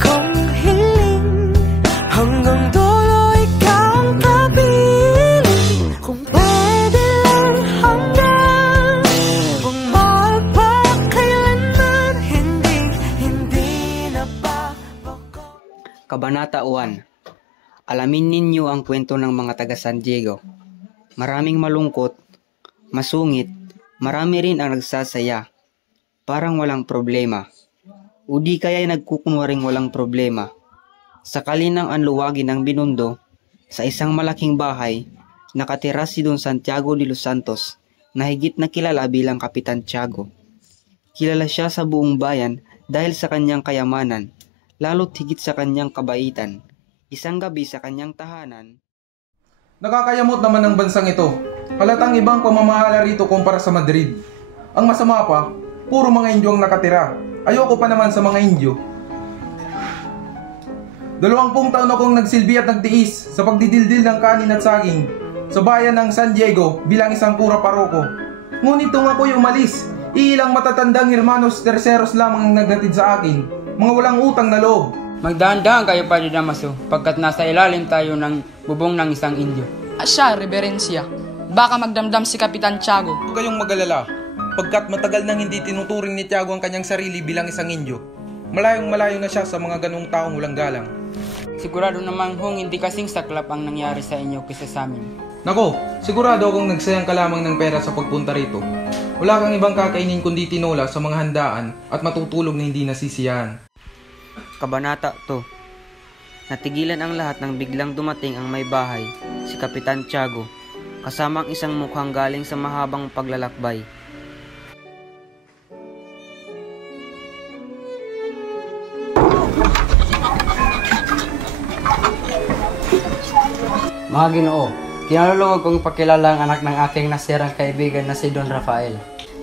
kong hiling, hanggang dulo ikaw ang kapiling. Kung pwede lang hanggang bumalik pa kailanman, hindi na babako. Kabanata 1. Alamin ninyo ang kwento ng mga taga San Diego. Maraming malungkot, masungit, marami rin ang nagsasaya. Parang walang problema. O di kaya nagkukunwaring walang problema. Sakali nang anluwagin ng binundo, sa isang malaking bahay, nakatira si Don Santiago de los Santos, na higit na kilala bilang Kapitan Tiago. Kilala siya sa buong bayan dahil sa kanyang kayamanan, lalo't higit sa kanyang kabaitan. Isang gabi sa kanyang tahanan. Nakakayamot naman ang bansang ito. Halatang ibang pamamahala rito kumpara sa Madrid. Ang masama pa, puro mga Indyo ang nakatira. Ayoko pa naman sa mga Indyo. 20 taon akong nagsilbi at nagtiis sa pagdidildil ng kanin at saging sa bayan ng San Diego bilang isang kura paroko. Ngunit nung ako'y umalis, iilang matatandang hermanos terceros lamang ang nagdatid sa akin. Mga walang utang na loob. Magdahan-dahan kayo, Padre Damaso, pagkat nasa ilalim tayo ng bubong ng isang Indyo. Siya, Reverencia. Baka magdamdam si Kapitan Tiago. Huwag kayong mag-alala, pagkat matagal nang hindi tinuturing ni Tiago ang kanyang sarili bilang isang Indyo. Malayong-malayo na siya sa mga ganong taong walang galang. Sigurado naman hong hindi kasing saklap ang nangyari sa inyo kaysa sa amin. Nako, sigurado akong nagsayang ka lamang ng pera sa pagpunta rito. Wala kang ibang kakainin kundi tinola sa mga handaan at matutulog na hindi nasisiyahan. Kabanata 2. Natigilan ang lahat nang biglang dumating ang may bahay, si Kapitan Tiago, kasama ang isang mukhang galing sa mahabang paglalakbay. Mga Ginoo, kinalulungkot kong pakilala ang anak ng aking nasirang kaibigan na si Don Rafael.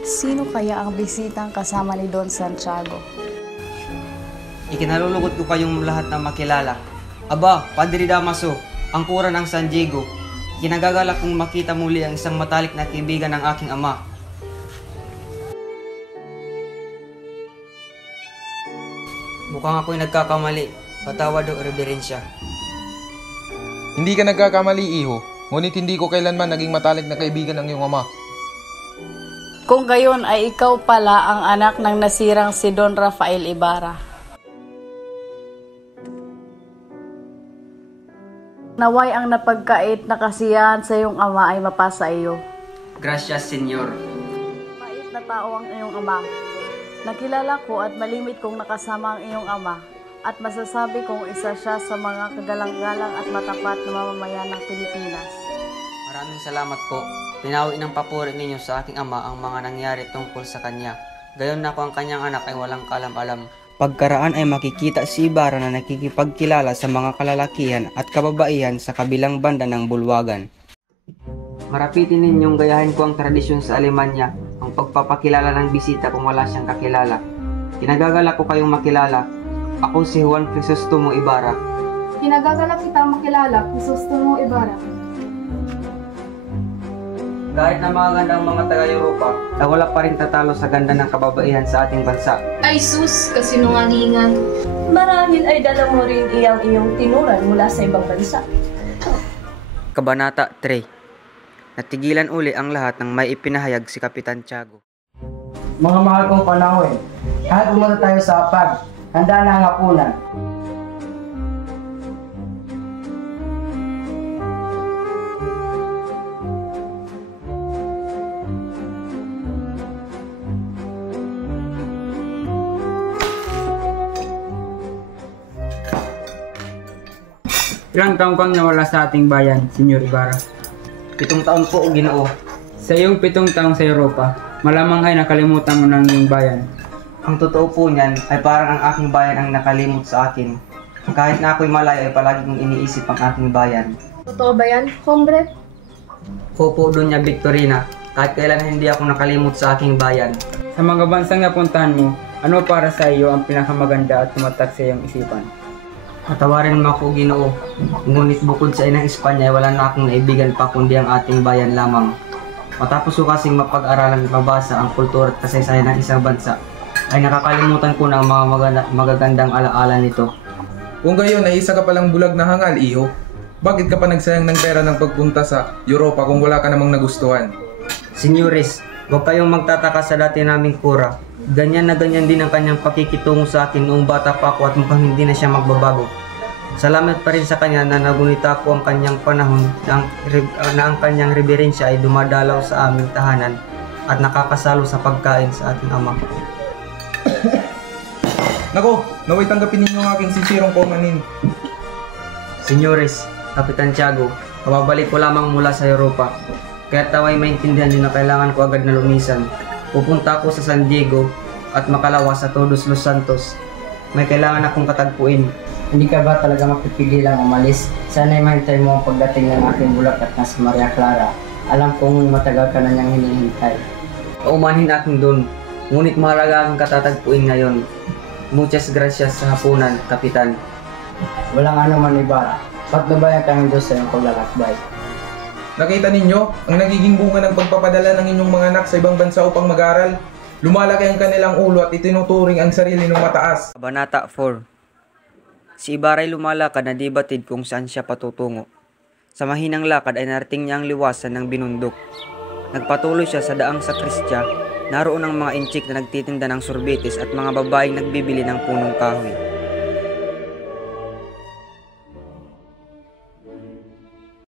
Sino kaya ang bisitang kasama ni Don Santiago? Ikinalulungkot ko kayong lahat na makilala. Aba, Padre Damaso, ang kura ng San Diego. Kinagagalak kong makita muli ang isang matalik na kaibigan ng aking ama. Mukhang ako'y nagkakamali. Patawad o Reverencia. Hindi ka nagkakamali, iho. Ngunit hindi ko kailanman naging matalik na kaibigan ng iyong ama. Kung gayon ay ikaw pala ang anak ng nasirang si Don Rafael Ibarra. Naway ang napagkait na kasiyahan sa iyong ama ay mapasa iyo. Gracias, Senyor. Mait na tao ang iyong ama. Nakilala ko at malimit kong nakasama ang iyong ama at masasabi kong isa siya sa mga kagalang-galang at matapat na mamamayan ng Pilipinas. Maraming salamat po. Pinawi ng papuri ninyo sa aking ama ang mga nangyari tungkol sa kanya. Gayon na ko ang kanyang anak ay walang kalam-alam. Pagkaraan ay makikita si Ibarra na nakikipagkilala sa mga kalalakihan at kababaihan sa kabilang banda ng bulwagan. Marapitin ninyong gayahin ko ang tradisyon sa Alemanya, ang pagpapakilala ng bisita kung wala siyang kakilala. Kinagagalak ko kayong makilala. Ako si Juan Crisostomo Ibarra. Kinagagalak kita makilala, Crisostomo Ibarra. Kahit na mga gandang mga taga-Europa, ay wala pa rin tatalo sa ganda ng kababaihan sa ating bansa. Ay sus, kasinungalingan. Marahil ay dala mo rin iyong tinuran mula sa ibang bansa. Kabanata 3. Natigilan uli ang lahat ng may ipinahayag si Kapitan Tiago. Mga mahal kong panahon, kahit pumunta tayo sa hapag, handa na ang hapunan. Ilang taong kang nawala sa ating bayan, Senyor Ibarra? 7 taon po, Ginoo. Sa iyong 7 taong sa Europa, malamang ay nakalimutan mo ng iyong bayan. Ang totoo po niyan ay parang ang aking bayan ang nakalimot sa akin. Kahit na ako'y malayo ay palagi kong iniisip ang aking bayan. Totoo ba yan, hombre? Opo, Doña Victorina. Kahit kailan hindi ako nakalimot sa aking bayan. Sa mga bansang napuntahan mo, ano para sa iyo ang pinakamaganda at tumatak sa iyong isipan? Patawarin mo ako, Ginoo. Ngunit bukod sa inang Espanya ay wala na akong naibigan pa kundi ang ating bayan lamang. Matapos ko kasing mapag-aralan at mabasa ang kultura at kasaysayan ng isang bansa, ay nakakalimutan ko ng mga magagandang alaala nito. Kung gayon ay isa ka palang bulag na hangal, iho. Bakit ka pa nagsayang ng pera ng pagpunta sa Europa kung wala ka namang nagustuhan? Senyores, huwag kayong magtataka sa dati naming kura. Ganyan na ganyan din ang kanyang pakikitungo sa akin noong bata pa ako at mukhang hindi na siya magbabago. Salamat pa rin sa kanya na nagunita ko ang kanyang panahon na ang kanyang reverensya ay dumadalaw sa aming tahanan at nakakasalo sa pagkain sa ating ama. Nako, naway tanggapin ninyo ang aking sincirong paumanhin. Senyores, Kapitan Tiago, kababalik ko lamang mula sa Europa. Kaya taway maintindihan nyo na kailangan ko agad na lumisan. Pupunta ako sa San Diego at makalawa sa Todos Los Santos. May kailangan akong katagpuin. Hindi ka ba talaga mapipigilang umalis? Sana'y mahintay mo ang pagdating ng aking bulakat na si Maria Clara. Alam kong matagal ka na niyang hinihintay. Paumanhin aking doon, ngunit mahalaga akong katatagpuin ngayon. Muchas gracias sa hapunan, Kapitan. Walang ano man Ibarra. Patnubayan ka ng Diyos sa iyong paglalakbay. Nakita ninyo ang nagiging bunga ng pagpapadala ng inyong mga anak sa ibang bansa upang mag-aral? Lumalaki ang kanilang ulo at itinuturing ang sarili ng mataas. Kabanata 4. Si Ibarra'y lumalakad na di batid kung saan siya patutungo. Sa mahinang lakad ay narating niya ang liwasan ng binundok. Nagpatuloy siya sa daang sakristya, naroon ang mga inchik na nagtitinda ng sorbetes at mga babaeng nagbibili ng punong kahoy.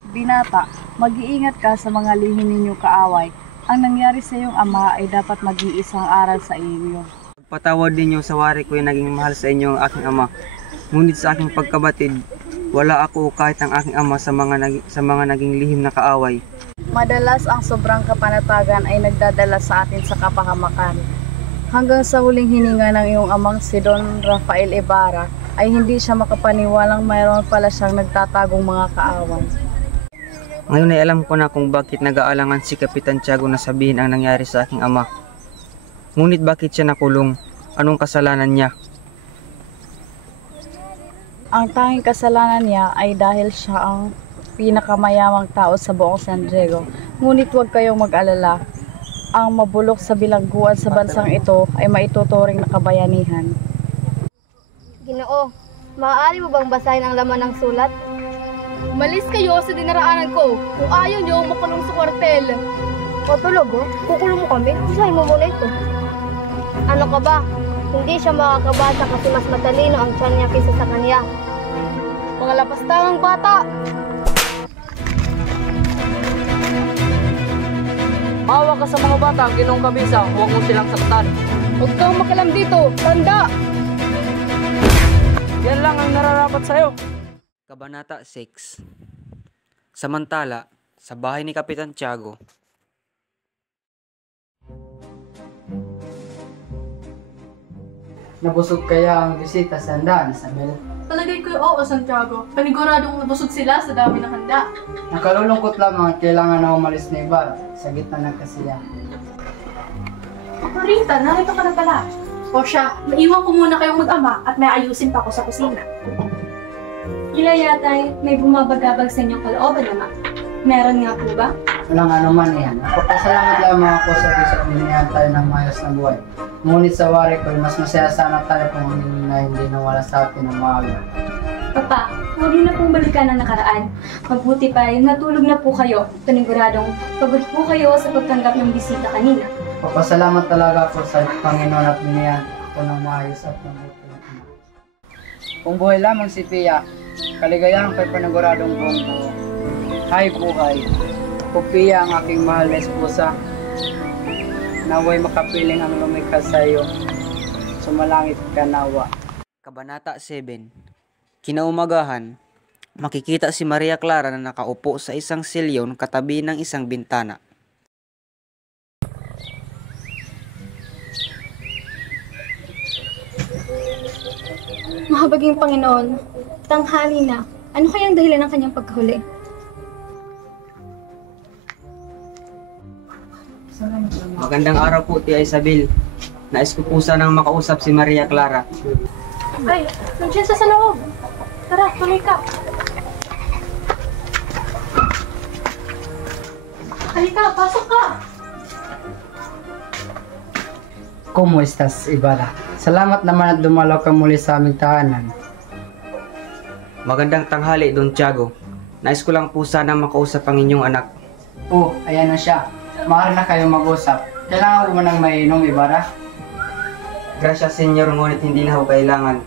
Binata, mag-iingat ka sa mga lihim ninyong kaaway. Ang nangyari sa iyong ama ay dapat mag-iisang aral sa inyo. Pagpatawad ninyo sa wari ko yung naging mahal sa inyo ang aking ama. Ngunit sa aking pagkabatid, wala ako kahit ang aking ama sa mga naging lihim na kaaway. Madalas ang sobrang kapanatagan ay nagdadala sa atin sa kapahamakan. Hanggang sa huling hininga ng iyong amang si Don Rafael Ibarra ay hindi siya makapaniwalang mayroon pala siyang nagtatagong mga kaaway. Ngayon ay alam ko na kung bakit nag-aalangan si Kapitan Tiago na sabihin ang nangyari sa aking ama. Ngunit bakit siya nakulong? Anong kasalanan niya? Ang tanging kasalanan niya ay dahil siya ang pinakamayamang tao sa buong San Diego. Ngunit huwag kayong mag-alala. Ang mabulok sa bilangguan sa bansang ito ay maituturing na kabayanihan. Ginoo, maaari mo bang basahin ang laman ng sulat? Malis kayo sa dinaraanan ko. Kung ayaw niyo, makulong sa kwartel. O talaga? Kukulong mo kami? Basahin mo muna ito. Ano ka ba? Hindi siya makakabasa kasi mas matalino ang tiyan niya kaysa sa kanya. Mga lapastangang bata! Mawa ka sa mga bata, Ginoong Kabisa. Huwag mo silang saktan. Huwag kang makialam dito! Tanda! Yan lang ang nararapat sa'yo. Kabanata 6. Samantala, sa bahay ni Kapitan Tiago, Nabusog kaya ang bisita sa handaan, Isabel? Palagay ko oo, Santiago. Paniguradong nabusog sila sa dami ng handa. Nakalulungkot lamang at kailangan na umalis na Ibarra sa gitna ng kasiya. Rita, narito ka na pala. O siya, maiwan ko muna kayong mag-ama at may ayusin pa ako sa kusina. Kila yata'y may bumabagabag sa inyong kalooban, Ama. Meron nga po ba? Walang anuman yan. Napapasalamat lamang ako sa Diyos at binihan tayo ng mayos na buhay. Ngunit sa wari ko, mas masaya sana tayo kung hindi nawala sa atin ang maaga. Papa, huwag niyo na pong balikan ang nakaraan. Mabuti pa ay natulog na po kayo. Paniguradong pagod po kayo sa pagtanggap ng bisita kanina. Papasalamat talaga ako sa Panginoon at binihan ako ng maayos at mabuti. Kung buhay lamang si Pia, kaligayahan kay paniguradong buong buo. Hay buhay, o Pia ang aking mahal na esposa, naway makapiling ang lumikha sa iyo, sumalangit ka nawa. Kabanata 7. Kinaumagahan, makikita si Maria Clara na nakaupo sa isang silyon katabi ng isang bintana. Mahabaging Panginoon, tanghali na. Ano kayang dahilan ng kanyang pagkahuli? Magandang araw po, Tia Isabel. Nais ko po sanang makausap si Maria Clara. Ay, nandiyan sa loob. Tara, tuloy ka. Halika, pasok ka. Kumusta, Ibarra? Salamat naman at dumalaw ka muli sa aming tahanan. Magandang tanghali, Don Tiago. Nais ko lang po sana makausap ang inyong anak. Oh, ayan na siya. Maaari na kayo mag-usap. Kailangan mo nang mainom, Ibarra? Gracias, senyor, ngunit hindi na ho kailangan.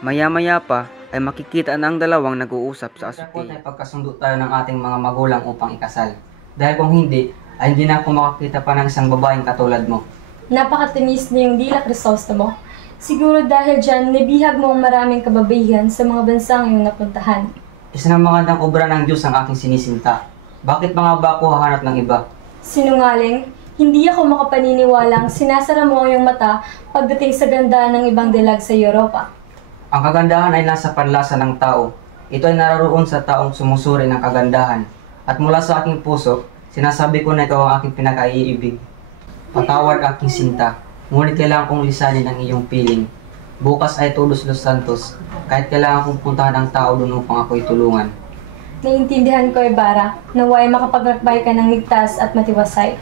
Maya-maya pa ay makikita na ang dalawang nag-uusap sa asunto. Pagkasundo tayo ng ating mga magulang upang ikasal. Dahil kung hindi, ay hindi na ako makakita pa ng isang babaeng katulad mo. Napakatinis na yung dila Crisostomo. Siguro dahil dyan, nabihag mo ang maraming kababaihan sa mga bansang iyong napuntahan. Isa ng magandang obra ng Diyos ang aking sinisinta. Bakit mga ba ako hahanap ng iba? Sinungaling, hindi ako makapaniniwalang sinasara mo ang iyong mata pagdating sa ganda ng ibang dilag sa Europa. Ang kagandahan ay nasa panlasa ng tao. Ito ay naroon sa taong sumusuri ng kagandahan. At mula sa aking puso, sinasabi ko na ikaw ang aking pinakaiibig. Patawad aking sinta, ngunit kailangan kong lisanin ang iyong piling. Bukas ay Todos Los Santos, kahit kailangan kong puntahan ang tao doon upang ako'y tulungan. Naiintindihan ko, Ibarra, naway makapagrakbay ka ng ligtas at matiwasay.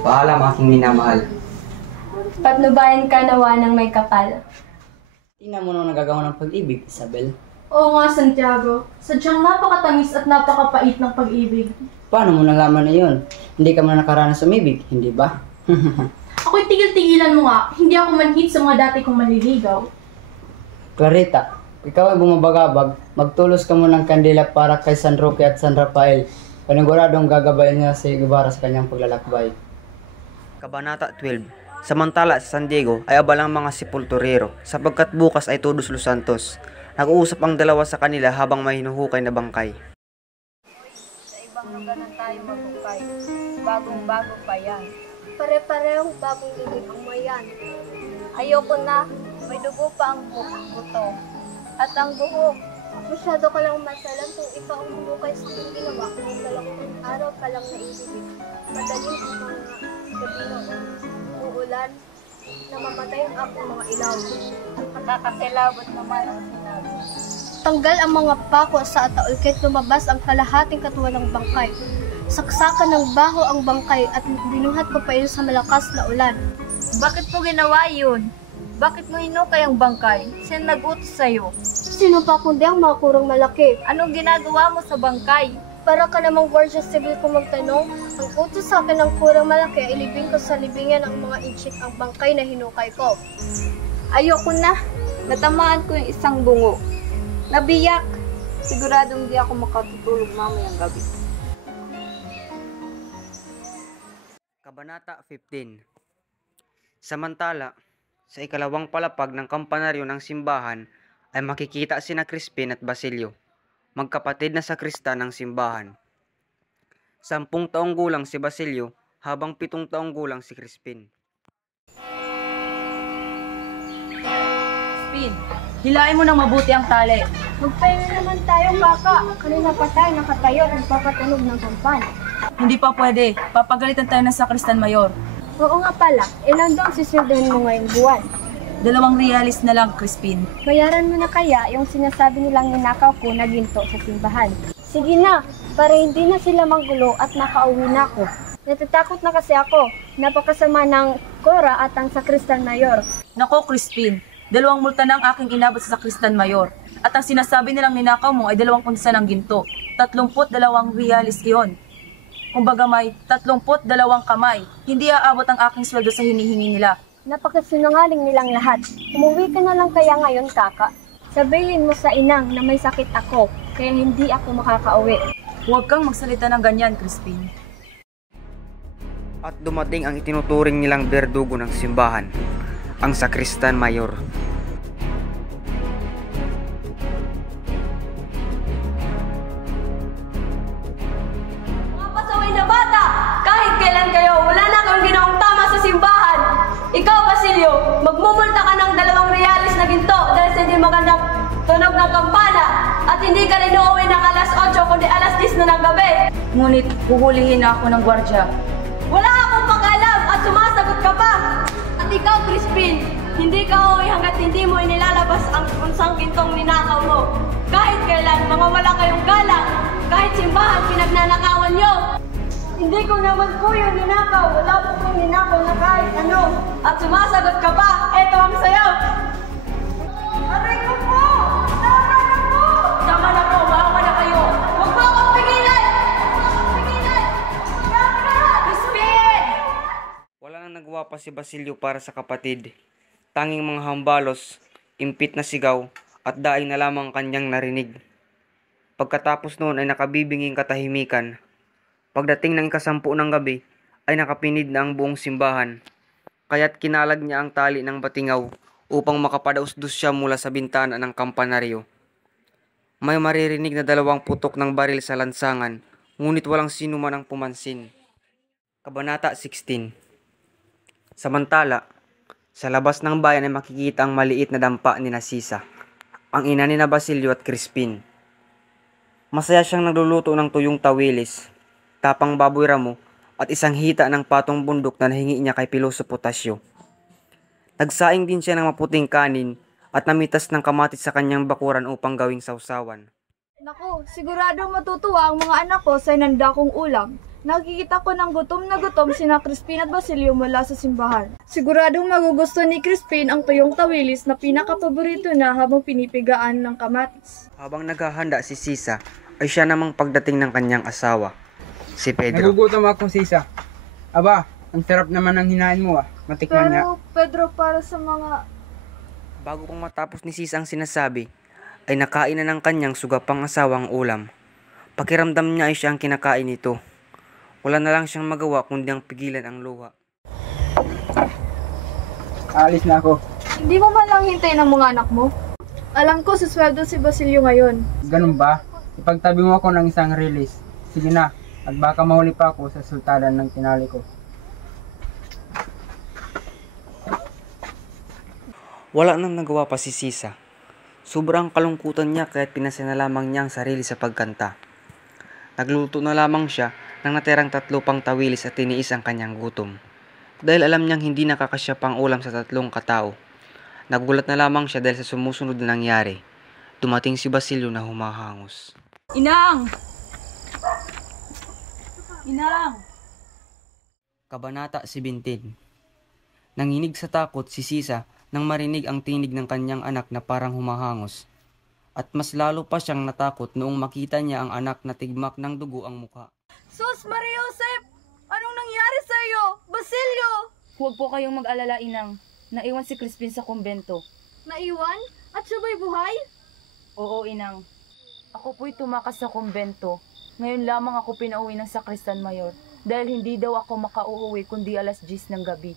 Paalam aking minamahal. Patnubayan ka nawa ng may kapal. Tingnan mo nung nagagawa ng pag-ibig, Isabel. Oo nga, Santiago. Sadyang napakatamis at napakapait ng pag-ibig. Paano mo nalaman na yun? Hindi ka man nakaranas sa umibig, hindi ba? Ako'y tigil-tigilan mo nga. Hindi ako manhid sa mga dati kong manliligaw. Clarita, ikaw ay bumabagabag, magtulos ka mo ng kandila para kay San Roque at San Rafael. Paniguradong gagabayan niya si Ibarra sa kanyang paglalakbay. Kabanata 12. Samantala sa San Diego ay abalang mga sepulturero sapagkat bukas ay Todos Los Santos. Nag-uusap ang dalawa sa kanila habang may hinuhukay na bangkay. Sa ibang lugar na tayo maghukay. Bagong-bago pa yan. Pare-parehong bagong lilig ang mayan. Ayoko na. May dugo pa ang buto. At ang buhok. Masyado ka lang masalan kung ikaw ang humukay sa aking ginawa. Kung dalawang araw ka lang naibibig. Madaling ang mga gabi noon. Uulan. Namamatay ang aking mga ilaw. Nakakakilabot naman ang sinabi. Tanggal ang mga pako sa ataulkit, lumabas ang kalahating katawan ng bangkay. Saksakan ng baho ang bangkay at binuhat ko pa yun sa malakas na ulan. Bakit po ginawa yun? Bakit mo hinukay ang bangkay? Sino nag-utos sa'yo? Sino pa kundi ang mga kurang malaki? Anong ginagawa mo sa bangkay? Para ka namang Guardia Civil kung magtanong, ang utos sa akin ng kurang malaki ay ilibing ko sa libingan ng mga inchik ang bangkay na hinukay ko. Ayoko na. Natamaan ko yung isang bungo. Nabiyak. Siguradong di ako makatutulog mamayang gabi. Kabanata 15. Samantala, sa ikalawang palapag ng kampanaryo ng simbahan ay makikita sina Crispin at Basilio, magkapatid na sakrista ng simbahan. 10 taong gulang si Basilio habang 7 taong gulang si Crispin. Crispin, hilain mo ng mabuti ang tali. Magpahinga naman tayo, kaka. Kanina pa tayo nakatayo at nagpapatunog ng kampana. Hindi pa pwede. Papagalitan tayo ng sakristan mayor. Oo nga pala, ilan daw ang sisildahin mo ngayong buwan? 2 realis na lang, Crispin. Bayaran mo na kaya yung sinasabi nilang ninakaw ko na ginto sa simbahan. Sige na, para hindi na sila magulo at nakauwi na ako. Natatakot na kasi ako. Napakasama ng Cora at ang sakristan mayor. Nako, Crispin. 2 multa na ang aking inabot sa sakristan mayor. At ang sinasabi nilang ninakaw mo ay 2 unsa ng ginto. 32 realis iyon. Kumbaga may 32 kamay. Hindi aabot ang aking sweldo sa hinihingi nila. Napakasinungaling nilang lahat. Umuwi ka na lang kaya ngayon, kaka. Sabihin mo sa inang na may sakit ako, kaya hindi ako makakauwi. Huwag kang magsalita ng ganyan, Crispin. At dumating ang itinuturing nilang berdugo ng simbahan, ang sakristan mayor. Pasaway na bata! Kahit kailan kayo, wala na kang ginawang tama sa simbahan! Ikaw, Basilio, magmumulta ka ng 2 realis na ginto dahil sa hindi magandang tunog ng kampana at hindi ka rin uuwi ng alas 8 kundi alas 10 na ng gabi. Ngunit huhulihin na ako ng gwardya. Wala akong pakialam at sumasagot ka pa! At ikaw, Crispin, hindi ka uuwi hanggat hindi mo inilalabas ang unsang gintong ninakaw mo. Kahit kailan, mga wala kayong galang, kahit simbahan pinagnanakawan nyo. Hindi ko naman po yung ninakaw. Wala po kong ninakaw na kahit ano. At sumasagot ka pa. Eto ang sayaw. si Basilio para sa kapatid. Tanging mga hambalos, impit na sigaw at daing na lamang kanyang narinig. Pagkatapos noon ay nakabibinging katahimikan. Pagdating ng 10 ng gabi ay nakapinid na ang buong simbahan. Kaya't kinalag niya ang tali ng batingaw upang makapadausdus siya mula sa bintana ng kampanaryo. May maririnig na 2 putok ng baril sa lansangan, ngunit walang sino man ang pumansin. Kabanata 16. Samantala, sa labas ng bayan ay makikita ang maliit na dampa ni Sisa, ang ina ni Basilio at Crispin. Masaya siyang nagluluto ng tuyong tawilis, tapang baboy ramo at isang hita ng patong bundok na nahingi niya kay Piloso Potasio. Nagsaing din siya ng maputing kanin at namitas ng kamatis sa kanyang bakuran upang gawing sausawan. Naku, sigurado matutuwa ang mga anak ko sa inanda kong ulam. Nakikita ko ng gutom na gutom sina Crispin at Basilio mula sa simbahan. Siguradong magugusto ni Crispin ang tuyong tawilis na pinakapaborito na habang pinipigaan ng kamatis. Habang naghahanda si Sisa, ay siya namang pagdating ng kanyang asawa, si Pedro. Nagugutom ako, Sisa. Aba, ang sarap naman ng hinain mo Matikman niya. Pero Pedro, para sa mga... Bago pang matapos ni Sisa ang sinasabi, ay nakain na ng kanyang sugapang asawang ulam. Pakiramdam niya ay siya ang kinakain nito. Wala na lang siyang magawa kundi ang pigilan ang luha. Alis na ako. Hindi mo man lang hintayin ang mga anak mo? Alam ko, susweldo si Basilio ngayon. Ganun ba? Ipagtabi mo ako ng isang release. Sige na, at baka mahuli pa ako sa sultanan ng tinali ko. Wala nang nagawa pa si Sisa. Sobrang kalungkutan niya kaya't pinasa na lamang niya ang sarili sa pagkanta. Nagluto na lamang siya ng natirang 3 pang tawilis at tiniis ang kanyang gutom. Dahil alam niyang hindi nakakasya pang ulam sa 3 katao. Nagulat na lamang siya dahil sa sumusunod na nangyari. Dumating si Basilio na humahangos. Inang! Inang! Kabanata 17. Nanginig sa takot si Sisa nang marinig ang tinig ng kanyang anak na parang humahangos. At mas lalo pa siyang natakot noong makita niya ang anak na tigmak ng dugo ang muka. Sus, Maria Josep! Anong nangyari sa iyo? Basilio! Huwag po kayong mag-alala, Inang. Naiwan si Crispin sa kumbento. Naiwan? At siya ba'y buhay? Oo, Inang. Ako po'y tumakas sa kumbento. Ngayon lamang ako pinauwi ng Sacristan Mayor dahil hindi daw ako makauuwi kundi 10:10 ng gabi.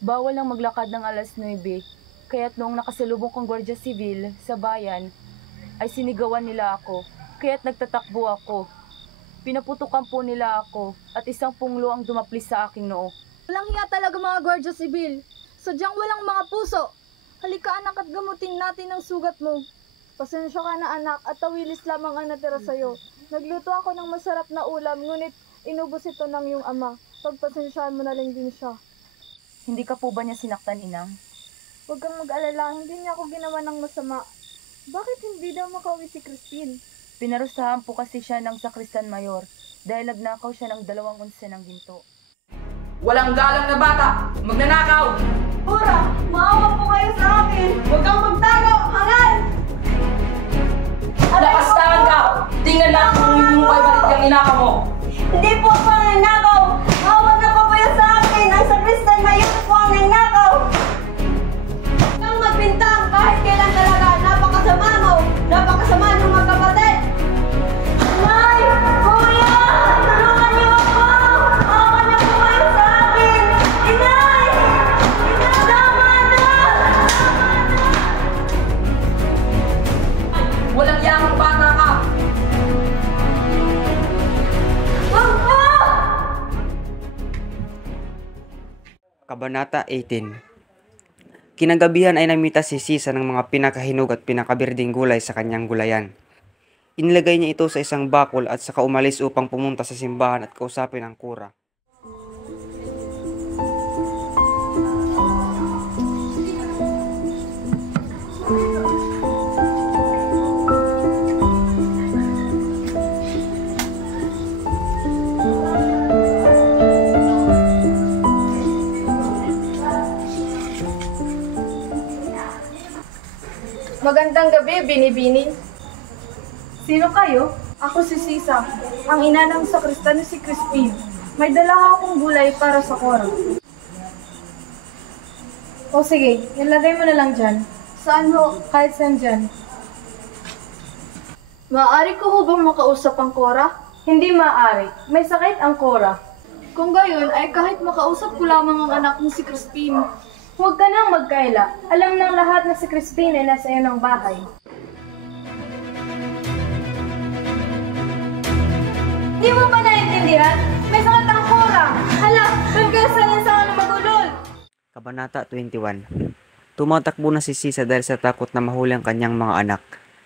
Bawal lang maglakad ng 9:00, kaya't noong nakasalubong kong Guardia Civil sa bayan, ay sinigawan nila ako, kaya't nagtatakbo ako. Pinaputukan po nila ako at isang punglo ang dumaplis sa aking noo. Walang hiya talaga mga Guardia Civil. Sadyang walang mga puso. Halika anak at gamutin natin ang sugat mo. Pasensya ka na anak at tawilis lamang ang natira sa'yo. Nagluto ako ng masarap na ulam ngunit inubos ito ng iyong ama. Pagpasensyaan mo na lang din siya. Hindi ka po ba niya sinaktan, Inang? Huwag kang mag-alala, hindi niya ako ginawa ng masama. Bakit hindi daw makauwi si Crispin? Pinarusahan po kasi siya ng Sacristan Mayor dahil nagnakaw siya ng 2 unsa ng ginto. Walang galang na bata! Magnanakaw! Pura, maawa po kayo sa akin! Huwag kang magtago! Hangal! Lakastahan ka! Tingnan lang kung hindi mo kayo balik yung inaka mo! Hindi po ako ang nanakaw! Maawa na po kayo sa akin! Ang Sacristan Mayor po ang nanakaw! Huwag kang magbintang kahit kailan talaga! Napakasama mo! Napakasama ng mga kapatid! Nay! Kuya! Tulungan niyo ako! Maawa na po kayo sa akin! Inay! Tama na! Walang yamang bata ka! Kabanata 18. Kinagabihan ay namita si Sisa ng mga pinakahinog at pinakabirding gulay sa kanyang gulayan. Inilagay niya ito sa isang bakol at saka umalis upang pumunta sa simbahan at kausapin ang kura. Magandang gabi, Bini-Bini. Sino kayo? Ako si Sisa, ang ina ng sakristan si Crispin. May dala akong gulay para sa kora. O sige, ilagay mo na lang dyan. Saan ho? Kahit saan dyan. Maaari ko ho bang makausap ang Cora? Hindi maaari. May sakit ang Cora. Kung gayon ay kahit makausap ko lamang ang anak ni si Crispin. Huwag ka nang magkaila. Alam ng lahat na si Crispin ay nasa iyo ng bahay. Di mo ba naiintindihan? May sakit ang Cora. Hala, pagkasalan sa akin magulol. Kabanata 21. Tumatakbo na si Sisa dahil sa takot na mahuli ang kanyang mga anak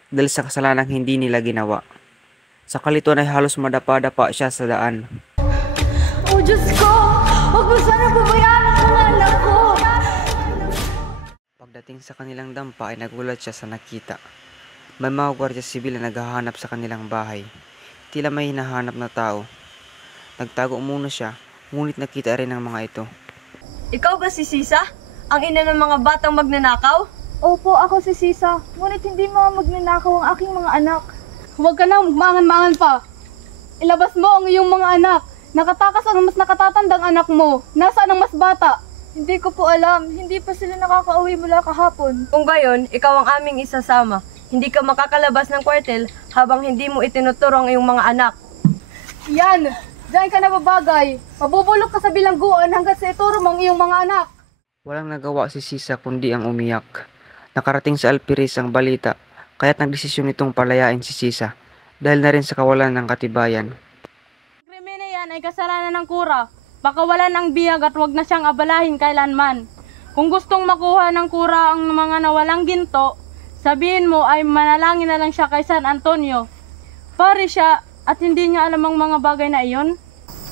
dahil sa kasalanang hindi nila ginawa. Sa kalituan ay halos madapa-dapa siya sa daan. Oh Diyos ko! Huwag mo sana pabayaan ang mga anak ko! Pagdating sa kanilang dampa ay nagulat siya sa nakita. May mga gwardiya sibil na naghahanap sa kanilang bahay. Tila may hinahanap na tao. Nagtago muna siya, ngunit nakita rin ang mga ito. Ikaw ba si Sisa? Ang ina ng mga batang magnanakaw? Opo, ako si Sisa. Ngunit hindi mga magnanakaw ang aking mga anak. Huwag ka nang magmangan-mangan pa. Ilabas mo ang iyong mga anak. Nakatakas ang mas nakatatandang anak mo. Nasaan ang mas bata? Hindi ko po alam. Hindi pa sila nakakauwi mula kahapon. Kung gayon, ikaw ang aming isasama. Hindi ka makakalabas ng kwartel habang hindi mo itinuturo ang iyong mga anak. Yan! Diyan ka na babagay. Mabubulok ka sa bilangguan hanggang sa ituro mo ang iyong mga anak. Walang nagawa si Sisa kundi ang umiyak. Nakarating sa Alpiris ang balita, kaya't nagdesisyon itong palayain si Sisa dahil na rin sa kawalan ng katibayan. Krimen na yan ay kasalanan ng Cora. Pakawalan ang biyag at huwag na siyang abalahin kailanman. Kung gustong makuha ng Cora ang mga nawalang ginto, sabihin mo ay manalangin na lang siya kay San Antonio. Pare siya at hindi niya alam ang mga bagay na iyon.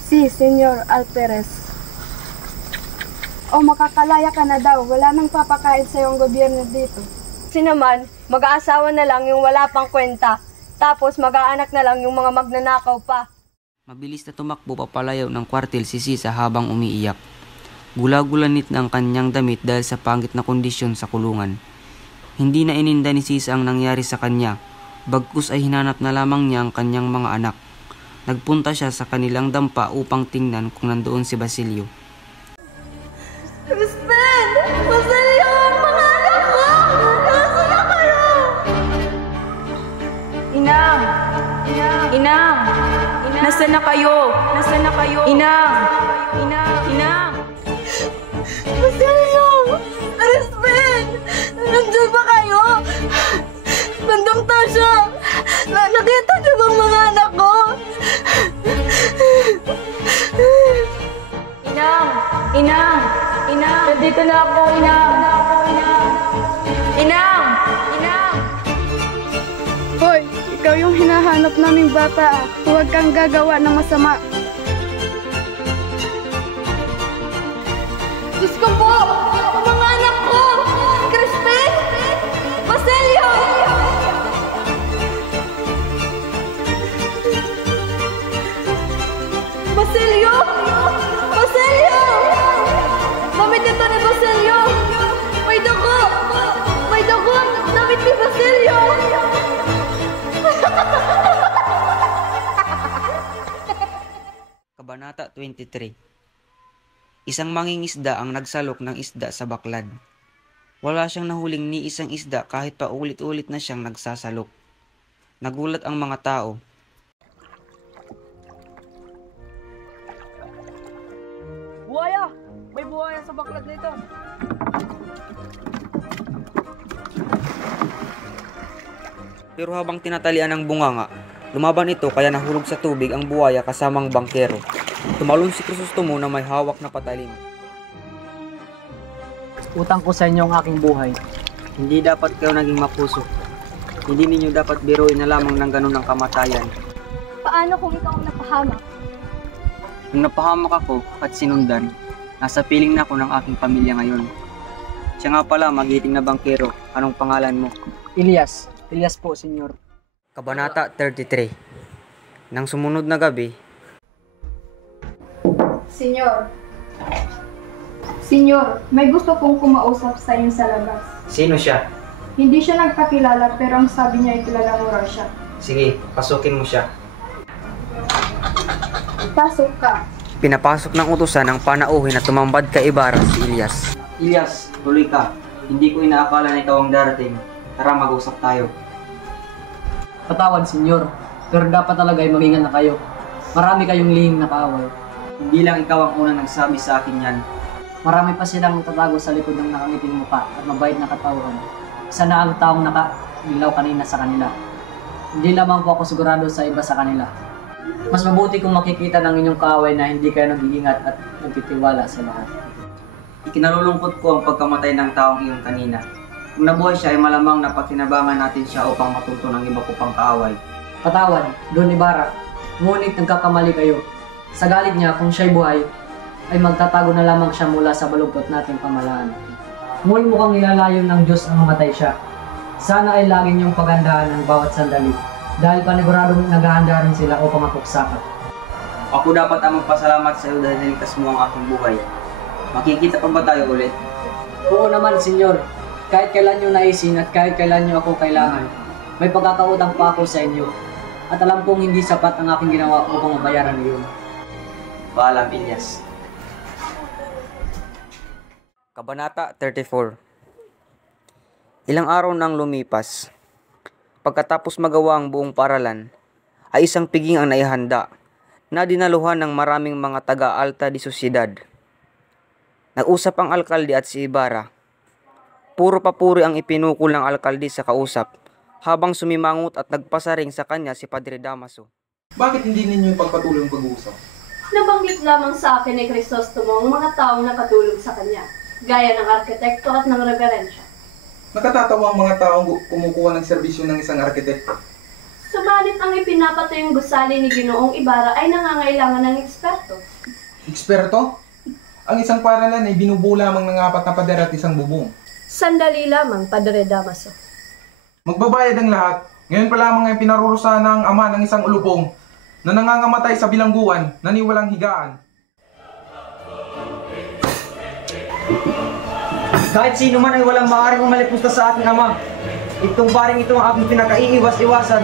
Si, Senyor Alperes. O makakalaya ka na daw, wala nang papakain sa iyong gobyerno dito. Sinaman, mag-aasawa na lang yung wala pang kwenta. Tapos mag-aanak na lang yung mga magnanakaw pa. Mabilis na tumakbo papalayaw ng kwartel si Sisa habang umiiyak. Gula-gulanit na ang kanyang damit dahil sa pangit na kondisyon sa kulungan. Hindi na ininda ni Sisa ang nangyari sa kanya, bagkus ay hinanap na lamang niya ang kanyang mga anak. Nagpunta siya sa kanilang dampa upang tingnan kung nandoon si Basilio. Crispin! Basilio! Mga anak ko! Nasaan na kayo? Inang! Inang! Nasaan na kayo? Nasaan na kayo? Inang! Inang! Basilio! Crispin! Nandiyan ba kayo? Bandang Tasha! Nakita niyo bang mga anak ko? Inang! Inang! Inang! Nandito na ako, Inang! Inang! Inang! Hoy, ikaw yung hinahanap naming bata. Huwag kang gagawa ng masama. Diyos ko po! Mga anak ko! Crispin! Basilio! Basilio! Basilio! Damit ito ni Basilio! May dugo! May dugo! Damit ni Basilio! Kabanata 23. Isang mangingisda ang nagsalok ng isda sa baklad. Wala siyang nahuling ni isang isda kahit pa ulit-ulit na siyang nagsasalok. Nagulat ang mga tao. Buhaya! May buhaya sa baklad nito. Pero habang tinatalian ng bunganga, lumaban ito kaya nahulog sa tubig ang buhaya kasamang bangkero. Tumalon si Crisostomo na may hawak na patalim. Utang ko sa inyo ang aking buhay. Hindi dapat kayo naging mapuso. Hindi ninyo dapat biruin na lamang ng ganun ang kamatayan. Paano kung ikaw ang napahamak? Nung napahamak ako at sinundan, nasa piling na ako ng aking pamilya ngayon. Siya nga pala, magiting na bangkero. Anong pangalan mo? Elias. Elias po, senyor. Kabanata 33. Nang sumunod na gabi, Senyor, may gusto kong kumausap sa inyo sa labas. sino siya? Hindi siya nagpakilala pero ang sabi niya ay kilala mo raw siya. Sige, pasukin mo siya. Pasok ka. Pinapasok ng utusan ng panauhin na tumambad kay Ibarra si Elias. Elias, Tuloy ka. Hindi ko inaakala na ikaw ang darating. Tara, mag-usap tayo. Patawad, senyor. Pero dapat talaga ay mag-ingat na kayo. Marami kayong lihim na kaaway. Hindi lang ikaw ang unang nagsabi sa akin yan. Marami pa silang tatago sa likod ng nakangiting mukha at mabait na katawan. Isa na ang taong nakadilaw kanina sa kanila. Hindi lamang po ako sigurado sa iba sa kanila. Mas mabuti kung makikita ng inyong kaaway na hindi kayo nag-iingat at nagtitiwala sa lahat. Ikinalulungkot ko ang pagkamatay ng taong iyon kanina. Kung nabuhay siya ay malamang na pakinabangan natin siya upang matuto ng iba ko pang kaaway. Patawad, Don Ibarra. Ngunit nagkakamali kayo. Sa galit niya, kung siya'y buhay, ay magtatago na lamang siya mula sa balugtot nating pamalaan. Ngunit mukhang nilalayon ng Diyos ang mamatay siya. Sana ay lagi niyong pagandahan ng bawat sandali, dahil paniguradong naghahanda rin sila upang mapuksakan. Ako dapat ang magpasalamat sa iyo dahil niligtas mo ang aking buhay. Makikita pa ba tayo ulit? Oo naman, senyor. Kahit kailan niyo naisin at kahit kailan niyo ako kailangan, may pagkakautang pa ako sa inyo. At alam kong hindi sapat ang aking ginawa upang mabayaran iyon. Paalam, Ilyas. Kabanata 34. Ilang araw nang lumipas. Pagkatapos magawa ang buong paralan, ay isang piging ang naihanda na dinaluhan ng maraming mga taga-alta di Sociedad. Nag-usap ang alkalde at si Ibarra. Puro papuri ang ipinukol ng alkalde sa kausap habang sumimangot at nagpasaring sa kanya si Padre Damaso. Bakit hindi ninyo ipagpatuloy ang pag-uusap? Nabanggit lamang sa akin ni Crisostomo ang mga taong nakatulog sa kanya, gaya ng arkitekto at ng reverensya. Nakatatawa ang mga taong kumukuha ng serbisyo ng isang arkitekto. Subalit ang ipinapatayong gusali ni Ginoong Ibarra ay nangangailangan ng eksperto. Eksperto? Ang isang paralan ay binubuo lamang ng 4 na pader at isang bubong. Sandali lamang, Padre Damaso. Magbabayad ang lahat. Ngayon pa lamang ay pinarurusahan ng ama ng isang ulupong na nangangamatay sa bilangguan na ni walang higaan. Kahit sino man ay walang maaaring umalipusta sa aking ama. Itong paring ito ang aking pinakaiiwas-iwasan.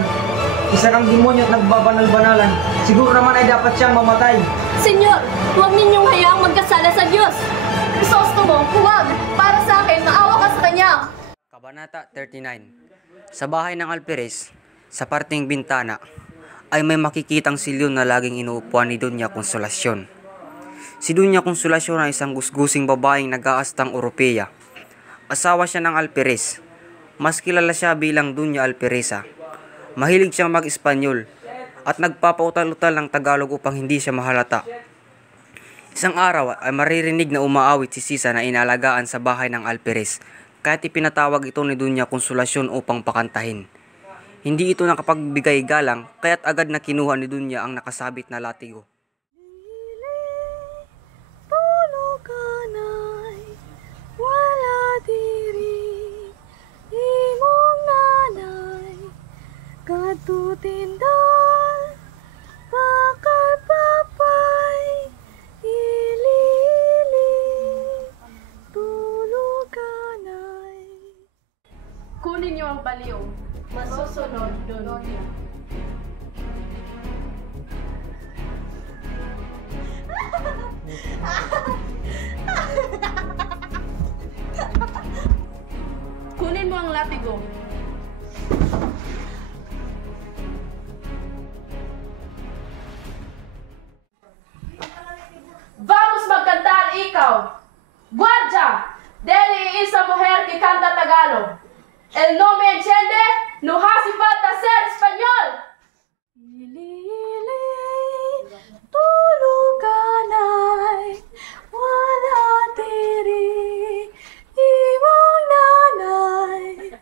Isa kang demonyo at nagbabanal-banalan. Siguro naman ay dapat siyang mamatay. Senyor, huwag ninyong hayaang magkasala sa Diyos. Crisostomo, huwag! Para sa akin, maawa ka sa kanya! Kabanata 39. Sa bahay ng Alperes, sa parting bintana, ay may makikitang silyo na laging inuupuan ni Doña Consolacion. Si Doña Consolacion ay isang gusgusing babaeng nag-aastang Europeya. Asawa siya ng Alperes. Mas kilala siya bilang Doña Alperesa. Mahilig siyang mag-Espanyol at nagpapautal-utal ng Tagalog upang hindi siya mahalata. Isang araw ay maririnig na umaawit si Sisa na inalagaan sa bahay ng Alperes, kahit ipinatawag ito ni Doña Consolacion upang pakantahin. Hindi ito nakapagbigay galang, kaya't agad na kinuha ni Doña ang nakasabit na latigo. Wala diri imong nanay katutindal bakal papay ilili tuluganay. Kunin niyo ang baliw. Masusunod, Doña. Kunin mo ang latigo. Vamos magkantar ikaw! Guardia! Deli isa mujer que canta Tagalog. El no me entiende, no hace falta ser español. Ilili tuluganay wala diri imong nanay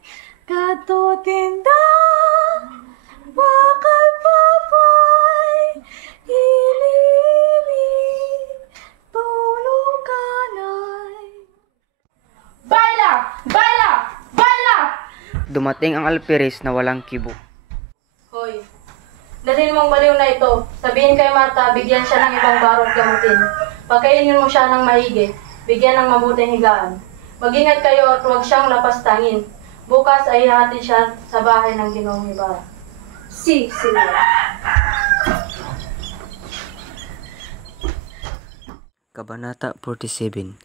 katutinda bakal papay ilili tuluganay. Baila! Baila! Baila! Dumating ang Alperes na walang kibo. Hoy, dalhin mong baliw na ito. Sabihin kay Marta, bigyan siya ng ibang barot gamutin. Pagkainin mo siya ng maigi, bigyan ng mabuting higaan. Mag-ingat kayo at huwag siyang lapastangin. Bukas ay ihatid siya sa bahay ng Ginoong Ibarra. Si, Senyor. Kabanata 47.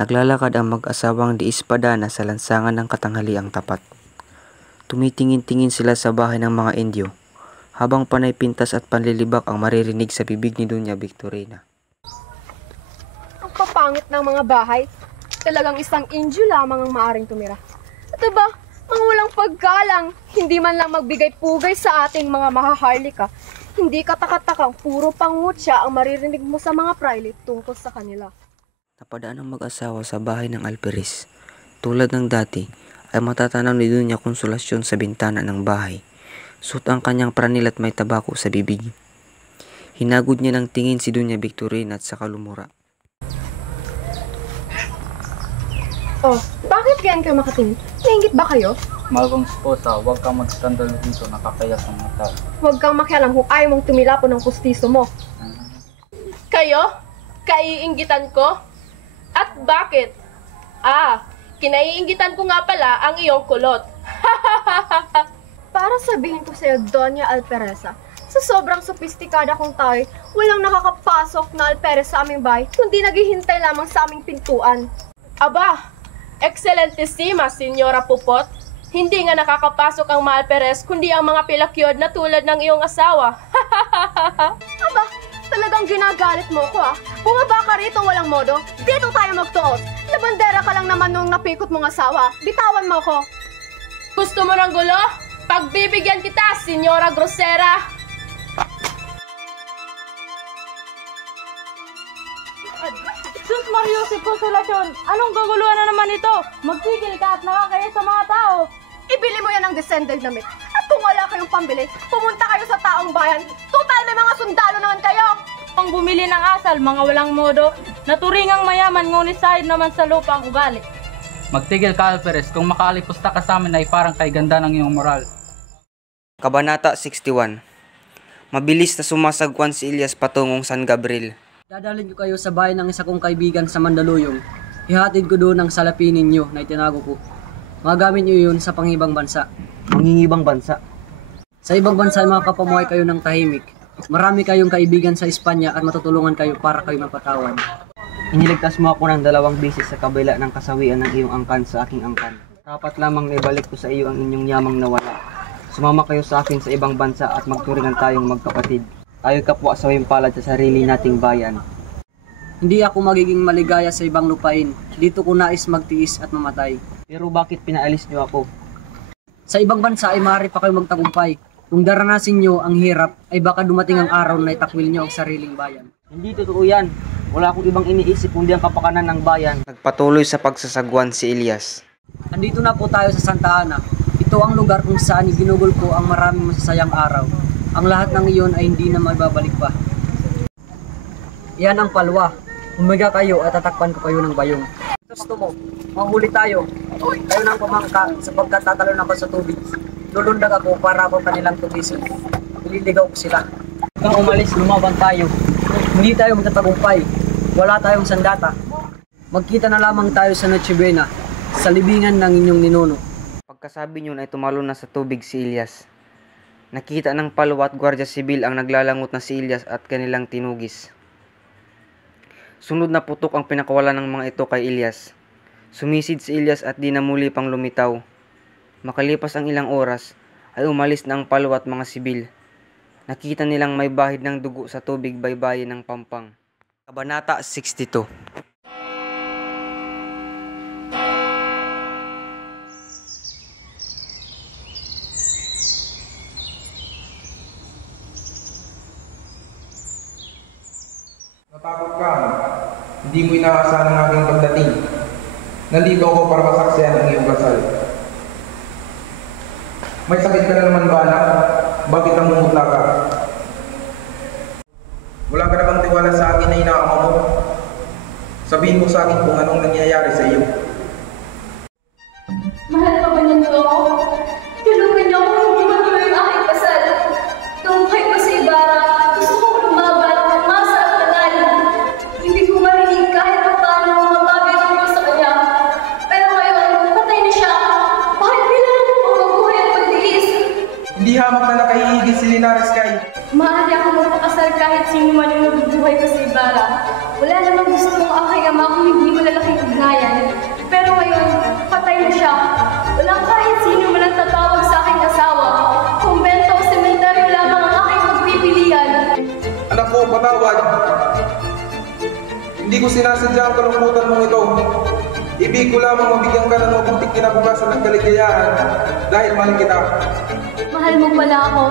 Naglalakad ang mag-asawang di Espadana sa lansangan ng katanghaliang tapat. Tumitingin-tingin sila sa bahay ng mga Indio, habang panay pintas at panlilibak ang maririnig sa bibig ni Doña Victorina. Ang papangit ng mga bahay. Talagang isang Indio lamang ang maaring tumira. At ba, mga walang paggalang, hindi man lang magbigay pugay sa ating mga mahaharlika. Hindi katakatakang puro pangutya ang maririnig mo sa mga praile tungkol sa kanila. Napadaan ang mag-asawa sa bahay ng alperes. Tulad ng dati, ay matatanaw ni Doña Konsolasyon sa bintana ng bahay. Suot ang kanyang pranil at may tabako sa bibig. Hinagod niya ng tingin si Doña Victorina at saka lumura. Oh, bakit ganyan kayo makatingin? Nainggit ba kayo? Magong esposa, huwag kang magskandalo dito, nakakaya sa mga tao. Huwag kang makialam kung ayaw mong tumilapo ng pustiso mo. Kayo? Kaiinggitan ko? At bakit? Kinaiinggitan ko nga pala ang iyong kulot. Para sabihin ko sa'yo, Doña Alperesa, sa sobrang sopistikada kong tao, walang nakakapasok na alperes sa aming bahay, kundi naghihintay lamang sa aming pintuan. Aba, Excelentissima, Senyora Pupot. Hindi nga nakakapasok ang mga alperes, kundi ang mga pilakyod na tulad ng iyong asawa. Aba, talagang ginagalit mo ko Bumaba ka rito walang modo. Dito tayo magtuos. Labandera ka lang naman nung napikot mong asawa. Bitawan mo ko. Gusto mo ng gulo? Pagbibigyan kita, Senyora Grosera. Sus Mario, si Konsolasyon, anong kaguluhan na naman ito? Magtigil ka at nakakaya sa mga tao. Ibili mo yan ng descended damit. At kung wala kayong pambili, pumunta kayo sa taong bayan. Total, may mga sundalo naman kayo. Ang bumili ng asal, mga walang modo, naturingang mayaman ngunit sahid naman sa lupa ang ugali. Magtigil ka, Alperes. Kung makalipusta ka sa amin ay parang kay ganda ng iyong moral. Kabanata 61. Mabilis na sumasagwan si Elias patungong San Gabriel. Dadalhin ko kayo sa bahay ng isa kong kaibigan sa Mandaluyong. Ihatid ko doon ang salapi ninyo na itinago ko. Magamit nyo yun sa pangibang bansa. Mangingibang bansa? Sa ibang bansa ay makapamuhay kayo ng tahimik. Marami kayong kaibigan sa Espanya at matutulungan kayo para kayo mapatawad. Iniligtas mo ako ng 2 beses sa kabila ng kasawian ng iyong angkan sa aking angkan. Dapat lamang naibalik ko sa iyo ang inyong yamang nawala. Sumama kayo sa akin sa ibang bansa at magturingan tayong magkapatid. Tayo kapwa sa palad sa sarili nating bayan. Hindi ako magiging maligaya sa ibang lupain. Dito ko nais magtiis at mamatay. Pero bakit pinaalis niyo ako? Sa ibang bansa ay maaari pa kayo magtagumpay. Kung daranasin nyo ang hirap, ay baka dumating ang araw na itakwil nyo ang sariling bayan. Hindi totoo yan. Wala akong ibang iniisip kundi ang kapakanan ng bayan. Nagpatuloy sa pagsasagwan si Elias. Andito na po tayo sa Santa Ana. Ito ang lugar kung saan ginugol ko ang maraming masasayang araw. Ang lahat ng iyon ay hindi na magbabalik pa. Yan ang palwa. Umiga kayo at tatakpan ko kayo ng bayong. Gusto mo, mahuli tayo. Kayo nang pamangka sapagkat tatalon ako sa tubig. Lulundag ako para ako kanilang tugisin. Ililigaw ko sila. Kung umalis, lumaban tayo. Hindi tayo magtatagumpay. Wala tayong sandata. Magkita na lamang tayo sa Noche Buena, sa libingan ng inyong ninuno. Pagkasabi niyo ay tumalon na sa tubig si Elias. Nakita ng palwa at gwardiya sibil ang naglalangot na si Elias at kanilang tinugis. Sunod na putok ang pinakawalan ng mga ito kay Elias. Sumisid si Elias at di na muli pang lumitaw. Makalipas ang ilang oras, ay umalis na ang palwa at mga sibil. Nakita nilang may bahid ng dugo sa tubig baybayin ng Pampang. Kabanata 62. Natakot ka. Hindi mo inaasahan ang aking pagdating. Nandito ako para masaksihan ang iyong kasal. May sakit ka na naman ba, anak? Bakit namumutla ka? Wala ka namang tiwala sa akin na inaama mo. Sabihin mo sa akin kung anong nangyayari sa iyo. Mahal ka ba niyo ako? Tulungan niyo ako hindi matuloy ang aking kasal. Tungkay ko sa Ibarra, gusto ko lumaban, masa at panalo. Hindi ko marinig kahit pa paano ang mga bagay tungkol sa kanya. Pero ngayon, patay na siya. Bakit kailangan ko mabuhay at pagtiis? Hindi hamak na nakahiigis si Linares kay. Maaari ako magpakasal kahit sino man yung nabubuhay ko sa Ibarra. Wala namang gusto ng aking ama kung hindi malalaking ugnayan. Pero ngayon, patay na siya. Walang kahit sino man ang tatawag sa aking asawa. Kumbento o sementeryo lamang ang aking pagpipilian. Anak ko, patawad. Hindi ko sinasadya ang kalungkutan mong ito. Ibig ko lamang mabigyan ka ng mabuting kinabukasan ng kaligayahan dahil mahal kita. Mahal mo pala ako.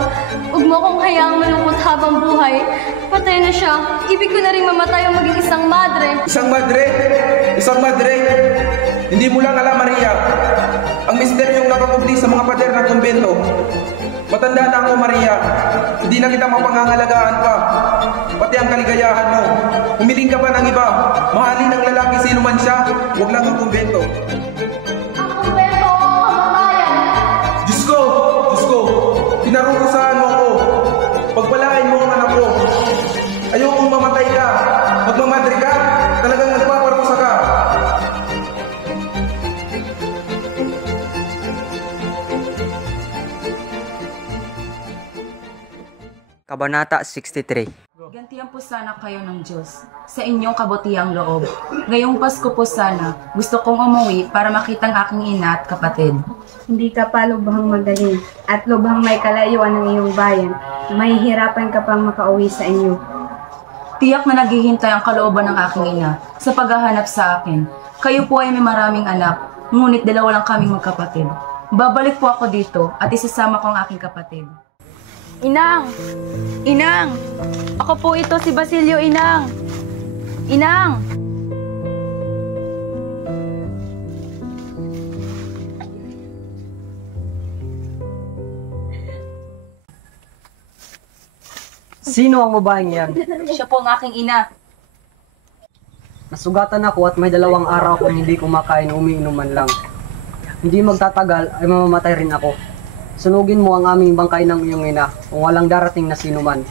Huwag mo akong hayaang malungkot habang buhay. Patay na siya. Ibig ko na rin mamatay ang maging isang madre. Isang madre? Isang madre? Hindi mo lang alam, Maria. Ang misteryong nakakubli sa mga pader ng kumbento. Matanda na ako, Maria. Hindi na kita mapangangalagaan pa. Pati ang kaligayahan mo. Humiling ka pa ng iba. Mahalin ng lalaki sino man siya. Huwag lang ang kumbento. Ang kumbento o ang kamatayan. Diyos ko! Diyos ko! Pinarurusahan mo ako. Pagpalain mo ang anak ko. Ayokong mamatay ka. Magmamadre ka. Talagang nagpaparusa ka. Kabanata 63. Gantihan po sana kayo ng Diyos sa inyong kabutihang loob. Ngayong Pasko po sana, gusto kong umuwi para makita ang aking ina at kapatid. Hindi ka pa lubhang magaling at lubhang may kalayuan ng iyong bayan. Mahihirapan ka pang makauwi sa inyo. Tiyak na naghihintay ang kalooban ng aking ina sa paghahanap sa akin. Kayo po ay may maraming anak, ngunit dalawa lang kaming magkapatid. Babalik po ako dito at isasama ko ang aking kapatid. Inang! Inang! Ako po ito si Basilio, Inang! Inang! Sino ang babaeng yan? Siya po ang aking ina. Nasugatan ako at may 2 araw akong hindi kumakain o umiinom man lang. Hindi magtatagal ay mamamatay rin ako. Sunugin mo ang aming bangkay ng iyong ina kung walang darating na sino man.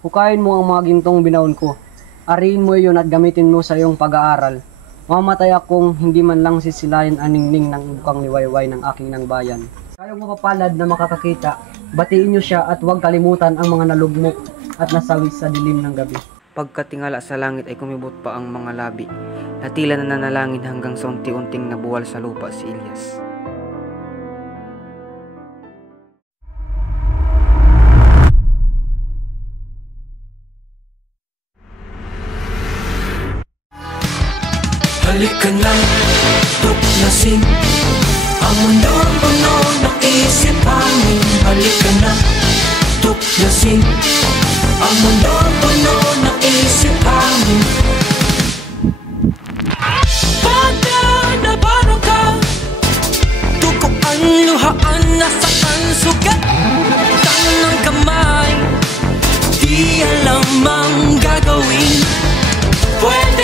Hukayin mo ang mga gintong binaon ko. Ariin mo iyon at gamitin mo sa iyong pag-aaral. Mamamatay akong hindi man lang sisilayan ang ningning ng bukang liwayway ng aking nang bayan. Kayong mapapalad na makakakita, batiin niyo siya at huwag kalimutan ang mga nalugmok at nasawi sa dilim ng gabi. Pagkatingala sa langit ay kumibot pa ang mga labi, na tila na nanalangin hanggang sa unti-unting nabuwal sa lupa si Elias. Halika na, tuklasin ang mundo puno ng isipanin. Halika na, tuklasin ang mundo puno ng isipanin. Bata na parang ka, tukok ang luhaan, nasaktan sugat, tangan ng kamay, di alam ang gagawin. Pwede